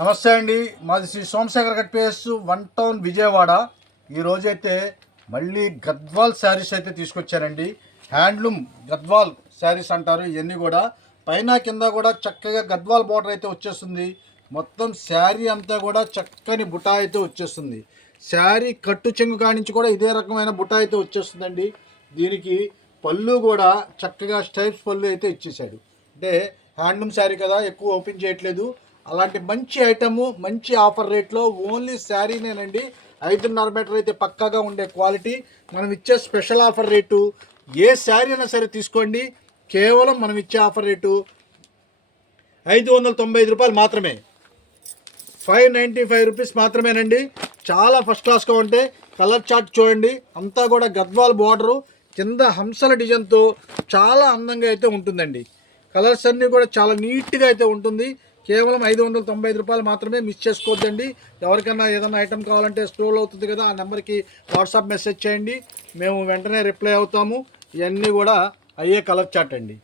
నమస్తే అండి, మాది శ్రీ సోమశేఖర్ కట్ పేస్ 1 టౌన్ విజయవాడ. ఈరోజైతే మళ్ళీ గద్వాల్ శారీస్ అయితే తీసుకొచ్చానండి. హ్యాండ్లూమ్ గద్వాల్ శారీస్ అంటారు. ఇవన్నీ కూడా పైన కింద కూడా చక్కగా గద్వాల్ బోర్డర్ అయితే వచ్చేస్తుంది. మొత్తం శారీ అంతా కూడా చక్కని బుటా అయితే వచ్చేస్తుంది. శారీ కట్టు చెంగు కానించి కూడా ఇదే రకమైన బుటా అయితే వచ్చేస్తుందండి. దీనికి పళ్ళు కూడా చక్కగా స్టైప్స్ పళ్ళు అయితే ఇచ్చేసాడు. అంటే హ్యాండ్లూమ్ శారీ కదా, ఎక్కువ ఓపెన్ చేయట్లేదు. అలాంటి మంచి ఐటము, మంచి ఆఫర్ రేట్లో ఓన్లీ శారీనేనండి. 5.5 మీటర్ అయితే పక్కాగా ఉండే క్వాలిటీ. మనం ఇచ్చే స్పెషల్ ఆఫర్ రేటు, ఏ శారీ అయినా సరే తీసుకోండి, కేవలం మనం ఇచ్చే ఆఫర్ రేటు 595 రూపాయలు మాత్రమే. 595 రూపీస్ మాత్రమేనండి. చాలా ఫస్ట్ క్లాస్గా ఉంటాయి. కలర్ చార్ట్ చూడండి, అంతా కూడా గద్వాల్ బార్డరు, కింద హంసల డిజైన్తో చాలా అందంగా అయితే ఉంటుందండి. కలర్స్ అన్నీ కూడా చాలా నీట్గా అయితే ఉంటుంది. కేవలం 595 రూపాయలు మాత్రమే. మిస్ చేసుకోవద్దండి. ఎవరికైనా ఏదైనా ఐటమ్ కావాలంటే స్క్రోల్ అవుతుంది కదా, ఆ నెంబర్కి వాట్సాప్ మెసేజ్ చేయండి, మేము వెంటనే రిప్లై అవుతాము. ఇవన్నీ కూడా అయ్యే కలర్ చార్ట్ అండి.